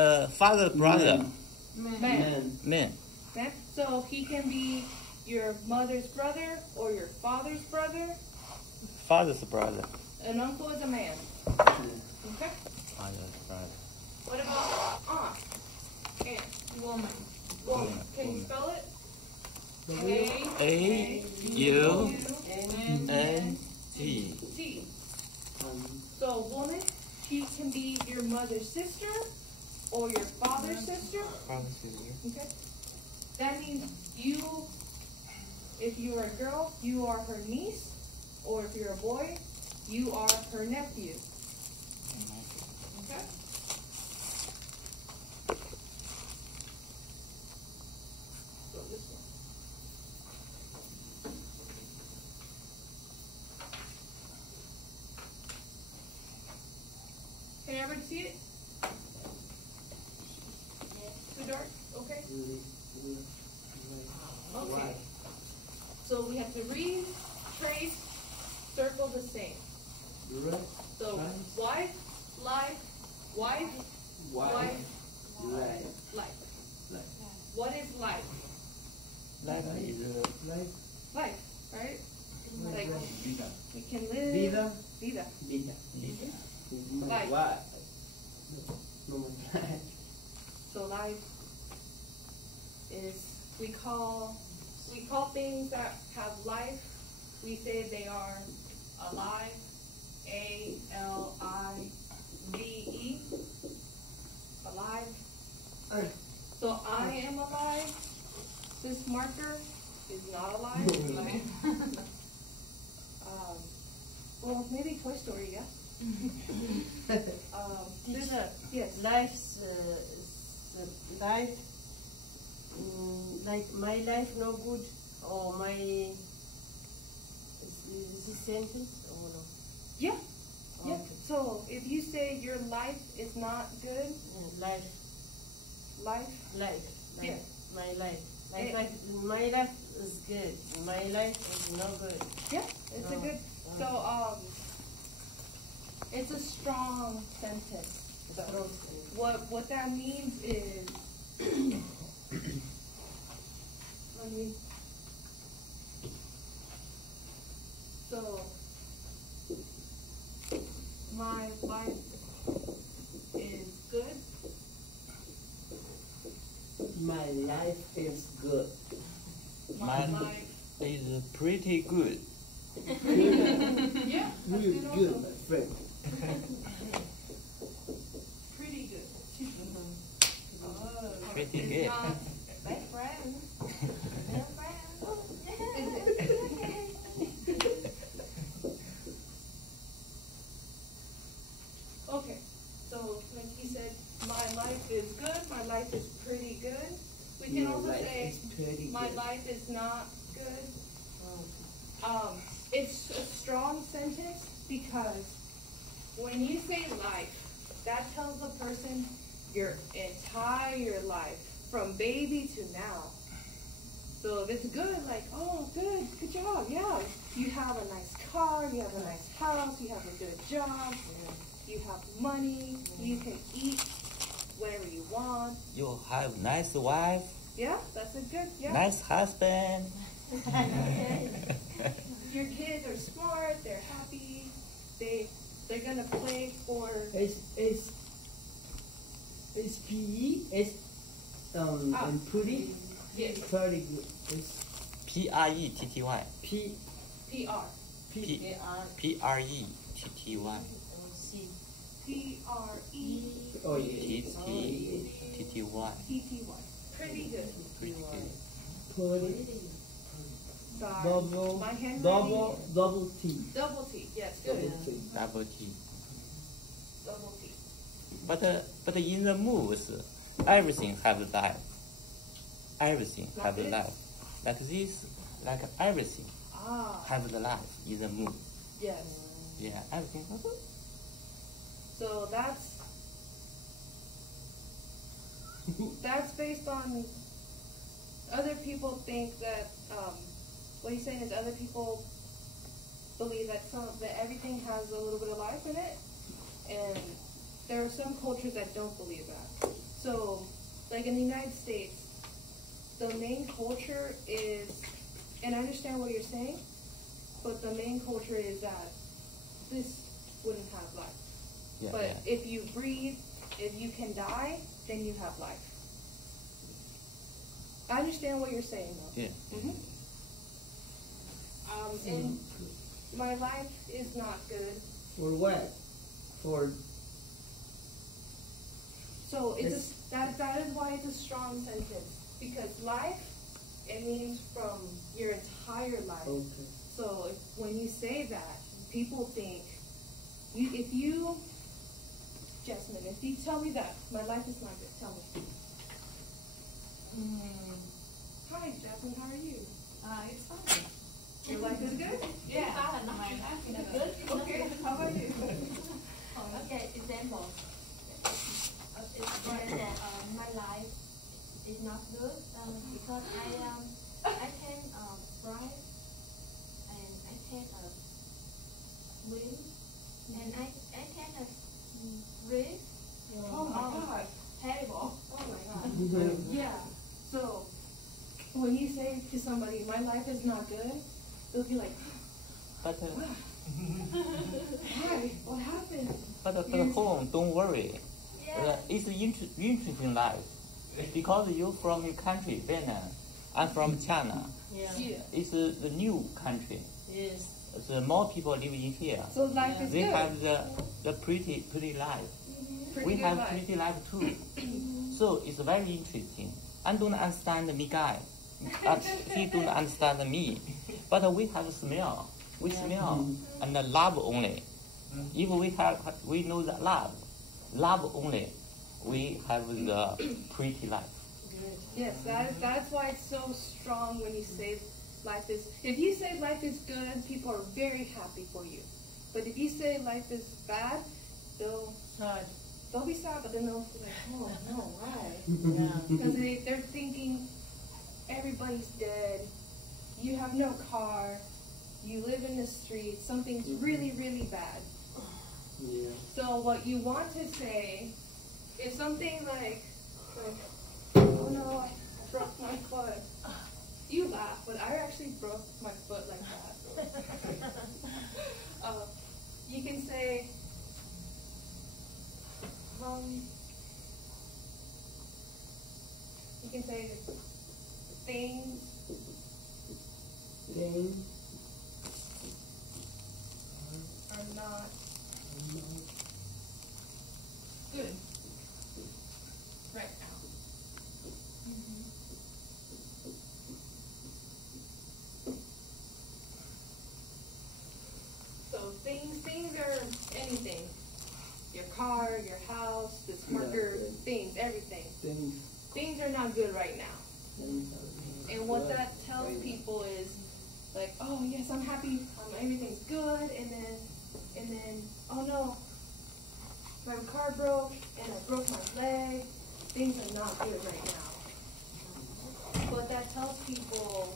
father, brother. Man. Man. Man. So he can be your mother's brother or your father's brother. Father's brother. An uncle is a man. Okay. Father's brother. What about aunt? Aunt. Woman. Woman. Can you spell it? A-U-N-T. T. So woman, she can be your mother's sister or your father's sister. Father's sister. Okay. That means you, if you are a girl, you are her niece, or if you're a boy, you are her nephew. Okay. So this one. Can everybody see it? Too dark? Okay. Okay. So we have to read, trace, circle the same. So wife, life, wife, life. What is life? Life is Life, right? Like we can live. Vida. Life. So life is we call things that have life. We say they are alive. A-L-I-V-E. Alive. So I am alive. This marker is not alive. Well, maybe Toy Story, yeah. Teacher, yes. Life's life, like my life no good, or my is this sentence or no? Yeah. Yeah. Okay. So if you say your life is not good, Life. Yeah. My life. My life is good. My life is no good. Yeah, it's a good. So it's a strong sentence. So what that means is so my life is good. My life is good. My life is pretty good. yeah, that's Really good good, also. my friend. Pretty good. Pretty It's good. not best friend. Best friend. Okay, so like he said, my life is good, my life is pretty good. We can also say, my life is not good. It's a strong sentence because when you say life, that tells the person your entire life, from baby to now. So if it's good, like, oh, good job, yeah. You have a nice car, you have a nice house, you have a good job, you have money, you can eat whatever you want. You have nice wife, Yeah, that's a good, yeah. nice husband. Your kids are smart, they're happy, they're gonna play for S-P-E-S and pretty. yes, Very good. P-R-E-T-T-Y. PR. P-R-E-T-T-Y. C. Oh yeah. T-T-T-Y. T-T-Y. Pretty good. Pretty good. Pretty. Sorry. Double. My handwriting. Double T. Double T. Yes, good. Double T. Double T. Double T. But in the moves, everything have life. Everything Like have this? life. Like this, like everything Ah, have the life in the move. yes. Yeah, everything. So that's based on other people think that what he's saying is other people believe that everything has a little bit of life in it, and there are some cultures that don't believe that. So, like in the United States, the main culture is, and I understand what you're saying, but the main culture is that this wouldn't have life. Yeah, But yeah. if you breathe, if you can die, then you have life. I understand what you're saying, though. Yeah. Mm-hmm. And my life is not good. For what? For So that is why it's a strong sentence. Because life, it means from your entire life. okay. So when you say that, people think, Jasmine, if you tell me that my life is not good, tell me. Hi, Jasmine, how are you? It's fine. Your life is good? Yeah, my life is good. Okay, how about you? Okay, example. It's said that my life is not good because I can drive and I can swim and I can read. Oh my God. Terrible. Oh my God. Yeah. So when you say to somebody, my life is not good, they'll be like, But why? What happened? but home, don't worry. Yeah. It's interesting life because you're from your country, Vietnam. I'm from China. Yeah. Yeah. It's the new country. Yes. The more people live in here. So life is They good. have the pretty life. Pretty We good have life. pretty life too. So it's very interesting. I don't understand me guy. He don't understand me. But we have smell. We smell and love only. If we know the love only, we have the pretty life. Yes, that's why it's so strong when you say life is. If you say life is good, people are very happy for you. But if you say life is bad, they'll be sad, but then they'll be like, oh no, why? Yeah. Because they're thinking everybody's dead, you have no car, you live in the street, something's really, really bad. Yeah. So what you want to say is something like oh no, I broke my foot. You laugh, but I actually broke my foot like that. You can say, things Then are not good right now. So things are anything. Your car, your house, this marker, Yeah. things, everything. things Things are not good right now. are And what good that tells right now. people is like, oh yes, I'm happy, everything's good, and then, oh no, my car broke, and I broke my leg, things are not good right now. But that tells people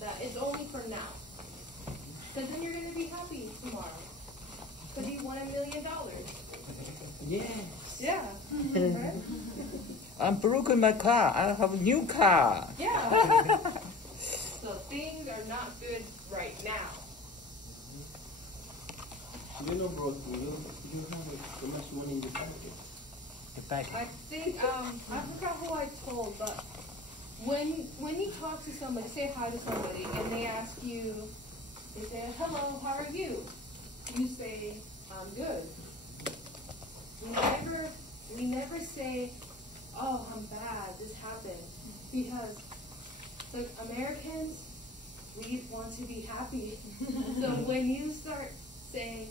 that it's only for now. Because then you're going to be happy tomorrow. Because you won $1 million. Yes. Yeah. Right? I'm broken my car. I have a new car. Yeah. So things are not good right now. You know, bro, you have so much money in the pocket. Get back. I think I forgot who I told, but when you talk to somebody, say hi to somebody, and they ask you, they say, hello, how are you? You say, I'm good. We never say, oh, I'm bad, this happened. Because, like, Americans, we want to be happy. So when you start saying,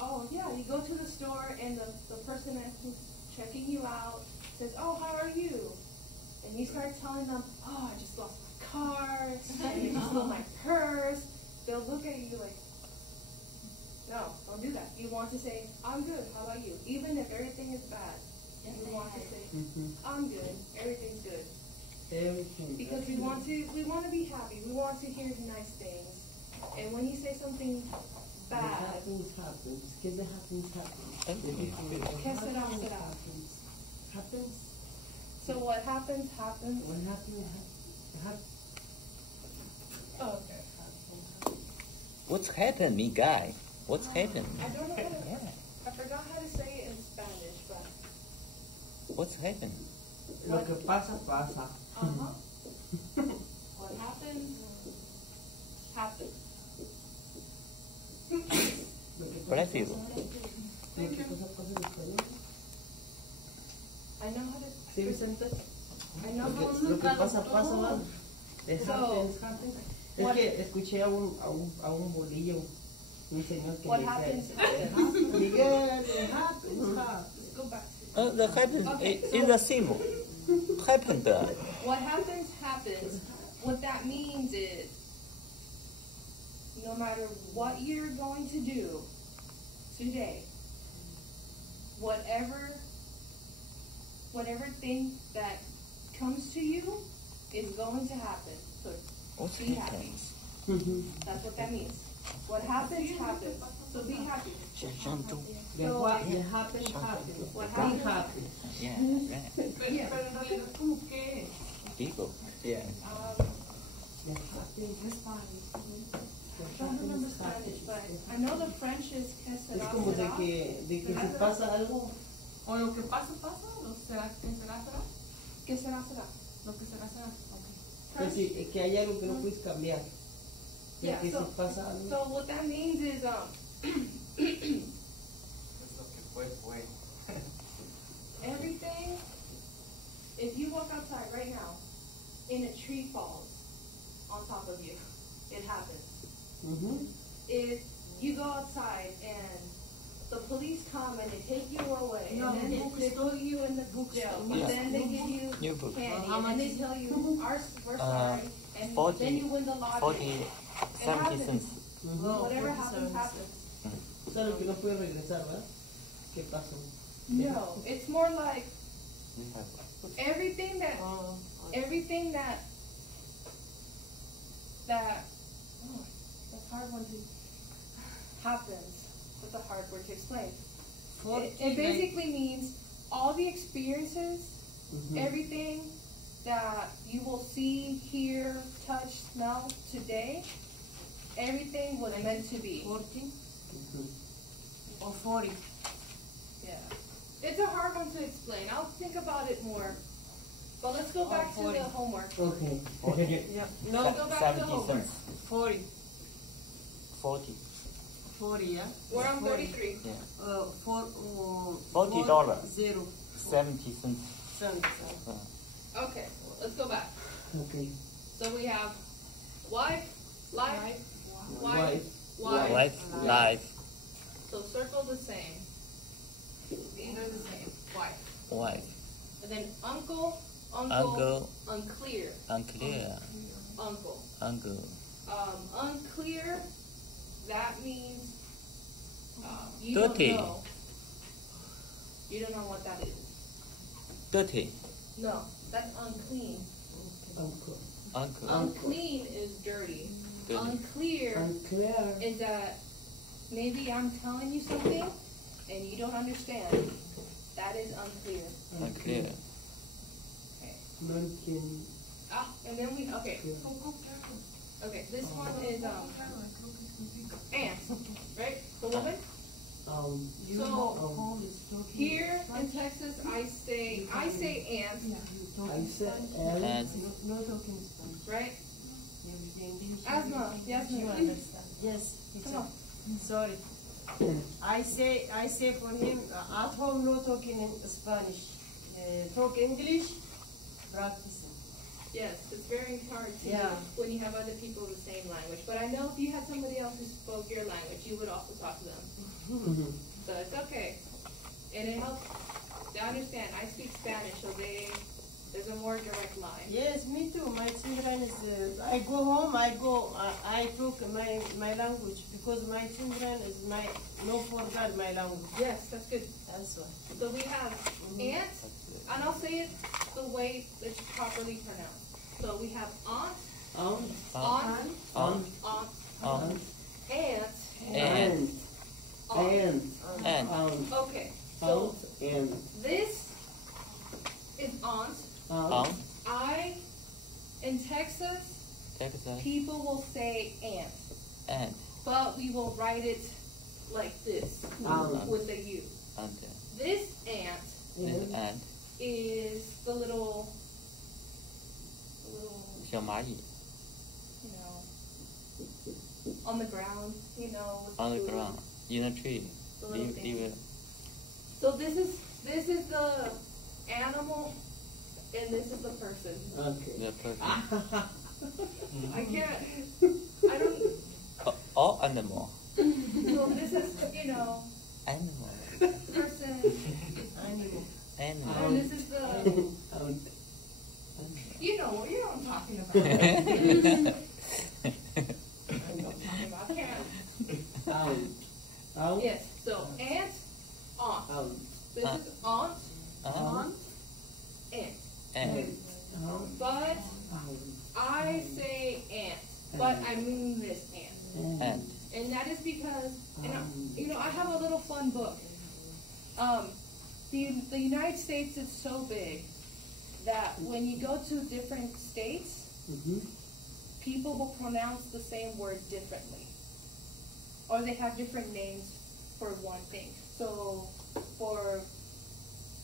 oh, yeah, you go to the store and the person that's checking you out says, oh, how are you? And you start telling them, oh, I just lost my car, and I just stole my purse. They'll look at you like, no, don't do that. You want to say, I'm good, how about you? Even if everything is bad, you want to say, I'm good, everything's good. Everything. Because we want to be happy. We want to hear nice things. And when you say something What bad, happens, happens. Because it happens, happens. Everything is good. Que será, será. Happens. Happens. So what happens, happens. What happened? Oh, okay. What's happened, me guy? What's happened? I don't know how to, Yeah. I forgot how to say it in Spanish, but. What's happened? Lo que pasa, pasa. Uh-huh. What happens, happens. Bless you. ¿Qué cosa pasa en español? I know how to Sí. present it. I know how Lo que pasa, pasa, va. It So, happens, happens. Es what- que escuché a un bolillo, un señor que What le happens, decía, happens. Miguel, it happens, happens. Go back to it. The happened Okay, is so- a symbol. Happened. What happens, happens. What that means is, no matter what you're going to do today, whatever thing that comes to you is going to happen. So What's be happy. happened? That's what that means. What happens, happens. So be happy. It happens, happens. What Be happens- happy. Yeah, yeah. Yeah. Pero en realidad es como que People. Yeah. It happens. I don't remember Spanish, but I know the French is que Es será, como será. de que si pasa algo, o lo que pasa, pasa, lo será, que será, será, Que será, será. lo que será, será. Okay. pues sí, que hay algo que no puedes cambiar. De Yeah, que so- si pasa algo. So what that means is, everything, if you walk outside right now, and a tree falls on top of you, it happens. Ujú. If you go outside and the police come and they take you away, No, and then they put you in the jail, Yeah. then they give you New book. candy, How and then much they is tell you, we're sorry, and 40 then you win the lottery. 70 cents. Ujú. Oh, Whatever 47 happens, cents. happens. O sea, lo que no puede regresar, ¿verdad? ¿Qué pasó? No, it's more like everything that Oh, everything that oh, that's a hard one to happens. That's a hard word to explain. It basically means all the experiences, Ujú. everything that you will see, hear, touch, smell today, everything was meant to be. 40 Ujú. or 40. Yeah. It's a hard one to explain. I'll think about it more. But let's go back to 40. the homework. Okay. Yeah. No, Go back to 70 homework. cents. 40. 40. 40, yeah? We're on 40. 33. Yeah. $40. 70 cents. Cents. Okay, let's go back. Okay. So we have wife, life, wife, Wife. wife. Life. So circle the same. These are the same. Wife. Wife. And then uncle, Uncle. unclear, Unclear. uncle. Uncle. Unclear, that means you Dirty. don't know. You don't know what that is. Dirty. No, that's unclean. Uncle. Uncle. Unclean is dirty. Dirty. Unclear Unclear. is that maybe I'm telling you something and you don't understand. That is unclear. Unclear. Okay. No entiendo. And then we okay. Okay, this one is ants, right? The woman. You So, home is talking Here in Spanish. Texas, I say ants, You talk I said Spanish. And No talking Spanish. right? You English. Asma, Yasmin. You understand? Yes. Come on. Sorry. I say for him at home no talking in Spanish. Talk English, practicing. Yes, it's very hard to Yeah. when you have other people in the same language. But I know if you had somebody else who spoke your language, you would also talk to them. Mhm. So it's okay. And it helps. They understand. I speak Spanish, so there's a more direct line. Yes, me too. My children is. I go home. I talk my language because my children is no forget my language. Yes, that's good. That's why. So we have ants, and I'll say it the way it's properly pronounced. So we have aunt, Aunt. aunt, Aunt. aunt, ant, And. Aunt. And. Aunt. Okay, so Aunt. And. this Texas. People will say ant, And. but we will write it like this with a U. And. This ant This ant. is the little, 小蚂蚁 you know, on the ground, you know. with on the food. ground in a tree. The little Live, thing. live. So this is the animal, and this is the person. Okay. The person. I can't. I don't. All animal. So this is, you know, Animal. person, Animal. Animal. and this is the. Ant. You know what I'm talking about. I can't. Ant. Yes. So ant, aunt. Ant. This is aunt, Ant. ant. And. But I say ant, but I mean this ant. And. And that is because, and you know, I have a little fun book. The United States is so big that when you go to different states, people will pronounce the same word differently. Or they have different names for one thing. So for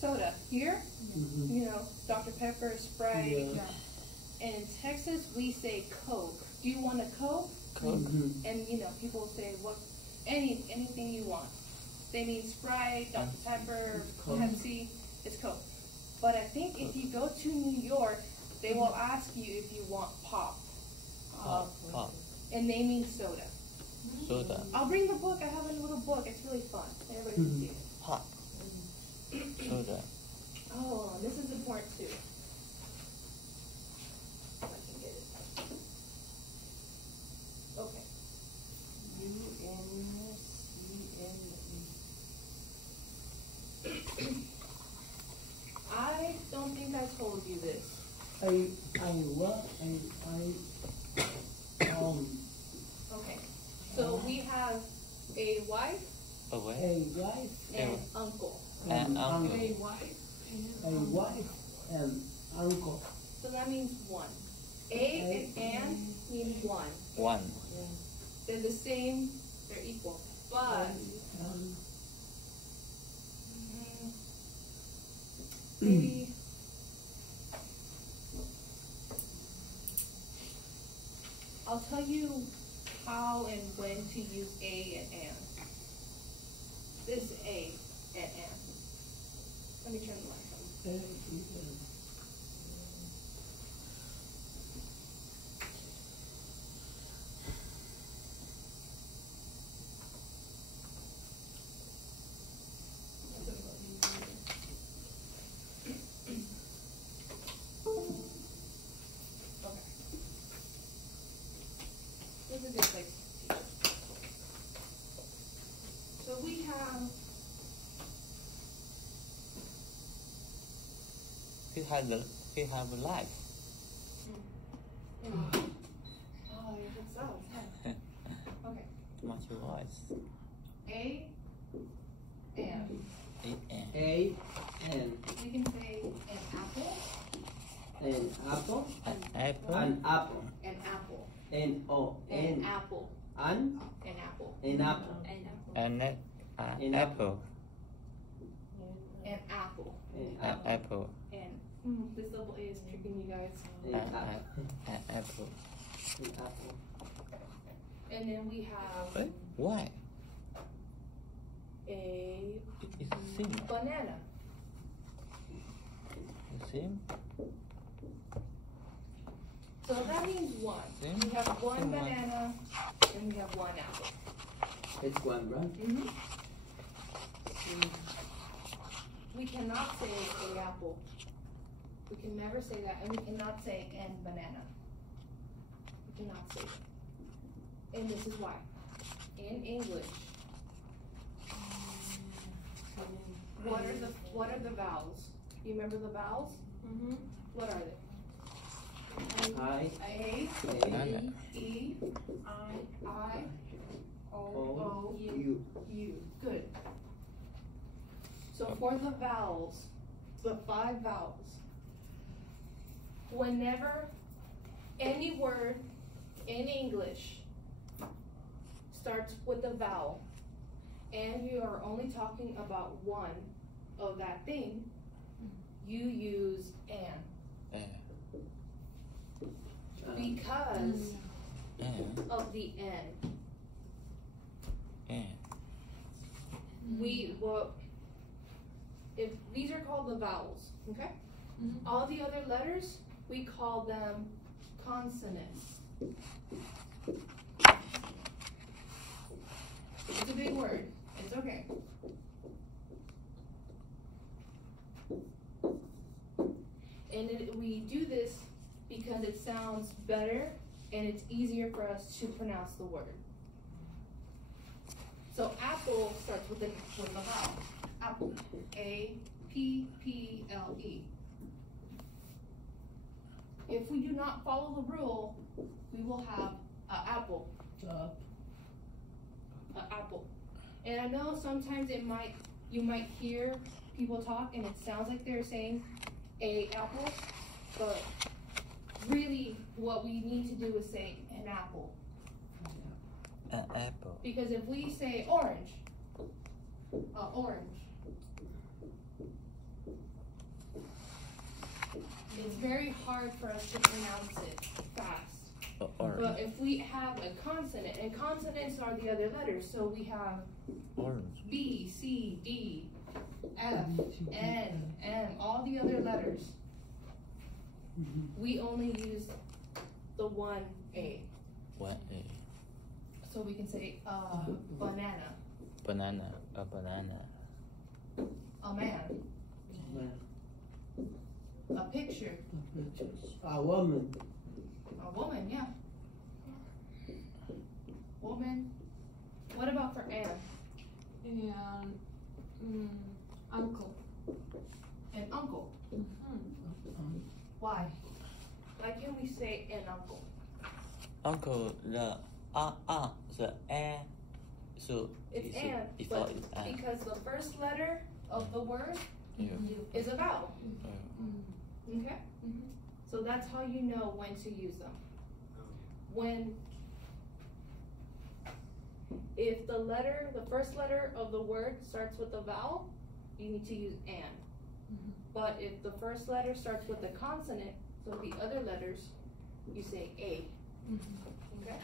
soda, here, you know, Dr. Pepper, Sprite. Yeah. And in Texas, we say Coke. Do you want a Coke? Coke. And you know, people say what anything you want. They mean Sprite, Dr. Pepper, Coke. Pepsi. It's Coke. But I think if you go to New York, they will ask you if you want pop. Pop. Pop. And they mean soda. Soda. I'll bring the book. I have a little book. It's really fun. Everybody can see it. Pop. Soda. Oh, this is important too. If I can get it. Okay. I don't think I told you this. Okay. So we have a wife Away. and uncle. And uncle. A wife. and uncle. So that means one. A and mean one. One. They're the same. They're equal. But maybe I'll tell you how and when to use a and an. This is a and an. Let me turn the light on. Okay. This is a good place to teach. So we have He have a life. oh, it sounds. Okay. Much voice. A and. And. A and We can say an apple, an apple. An apple. An apple. an apple, An oh an an apple, an an apple, an apple. An An apple. an apple, An An apple. apple. and this double A is tricking you guys. An apple. An apple. An apple. And then we have What? Why? a It's the same. banana. The same. So that means one. Same. We have one Same one. banana, and we have one apple. It's one, right? Mm-hmm. We cannot say a apple. We can never say that, and we cannot say an banana. We cannot say that. And this is why. In English, what are the vowels? You remember the vowels? Mm-hmm. What are they? I A, Banana. E, I, O, O U. U. U. Good. So for the vowels, the 5 vowels, whenever any word in English starts with a vowel and you are only talking about one of that thing, you use an. Because of the N. If these are called the vowels, okay? All the other letters, we call them consonants. It's a big word. It's okay. And we do this because it sounds better and it's easier for us to pronounce the word. So apple starts with a vowel. Apple. A-P-P-L-E. If we do not follow the rule, we will have an apple. An apple. And I know sometimes you might hear people talk and it sounds like they're saying a apple, but really what we need to do is say an apple. An apple. Because if we say orange, orange, it's very hard for us to pronounce it fast. Orange. But if we have a consonant, and consonants are the other letters, so we have Orange. B, C, D, F, N, M, all the other letters. We only use the one A. One A. So we can say banana. Banana. A banana. A man. A picture. A woman. A woman, yeah. Woman. What about for Anne? Uncle. An uncle. Why? Why can't we say an uncle? Uncle, the the a, so It's an, it's but an. because the first letter of the word is a vowel. Okay? So that's how you know when to use them. If the first letter of the word starts with a vowel, you need to use an. But if the first letter starts with a consonant, so the other letters, you say a. Okay?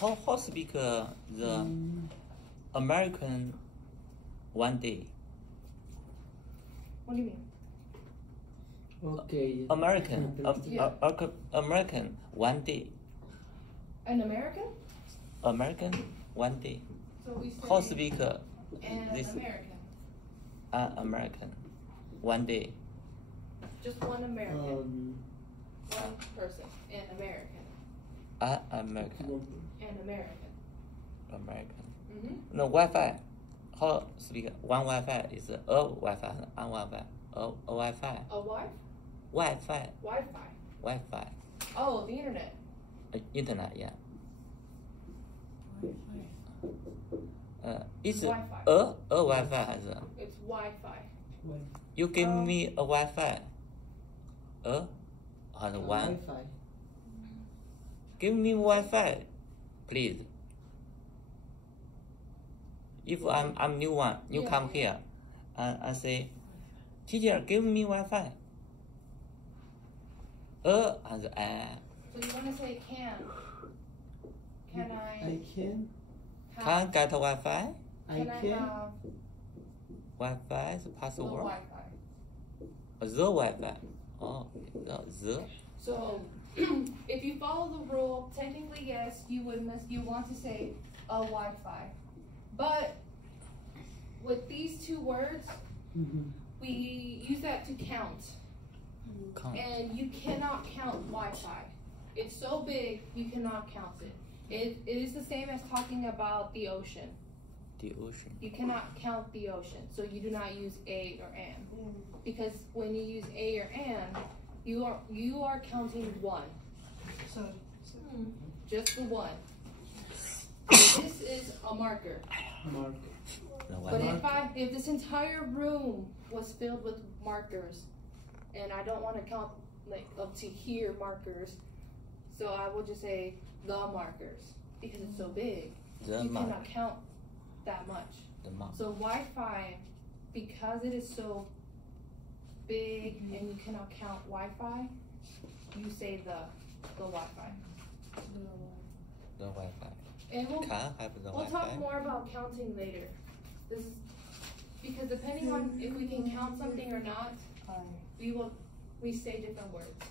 How speak the American one day? What do you mean? Okay. American, Yeah. American one day. An American? American one day. So we say How speak an this American. American one day? Just one American. One person. An American. American. An American. American. Mm-hmm. No Wi-Fi. How speak one Wi-Fi is a Wi-Fi, an Wi-Fi, a Wi-Fi. A wife? Wi-Fi. Wi-Fi. Wi-Fi. Oh, the internet. Internet, yeah. It's Wi-Fi. a Wi-Fi has a. It's Wi-Fi. You give me a Wi-Fi. Has one. Wi-Fi. Give me Wi-Fi, please. If I'm new one, you Yeah. come here, I say, teacher, give me Wi-Fi. Has a. So you want to say can. Can I can. have, Can't get Wi-Fi. I can I can. have Wi-Fi is the password. Wi-Fi? The Wi-Fi. Oh, the. So if you follow the rule, technically yes, you want to say a Wi-Fi. But with these two words, we use that to count. Can't. And you cannot count Wi-Fi. It's so big, you cannot count it. It is the same as talking about the ocean. The ocean. You cannot count the ocean, so you do not use a or an. Because when you use a or an, you are counting one. So, Just the one. So this is a marker. Mark. No But Wi-Fi. if this entire room was filled with markers, and I don't want to count like up to here markers, So I will just say the markers because it's so big. The You mark. cannot count that much. The mark. So Wi-Fi, because it is so big and you cannot count Wi-Fi, you say the Wi-Fi. The Wi-Fi. And Car have the we'll Wi-Fi. talk more about counting later. This is because depending on if we can count something or not, we say different words.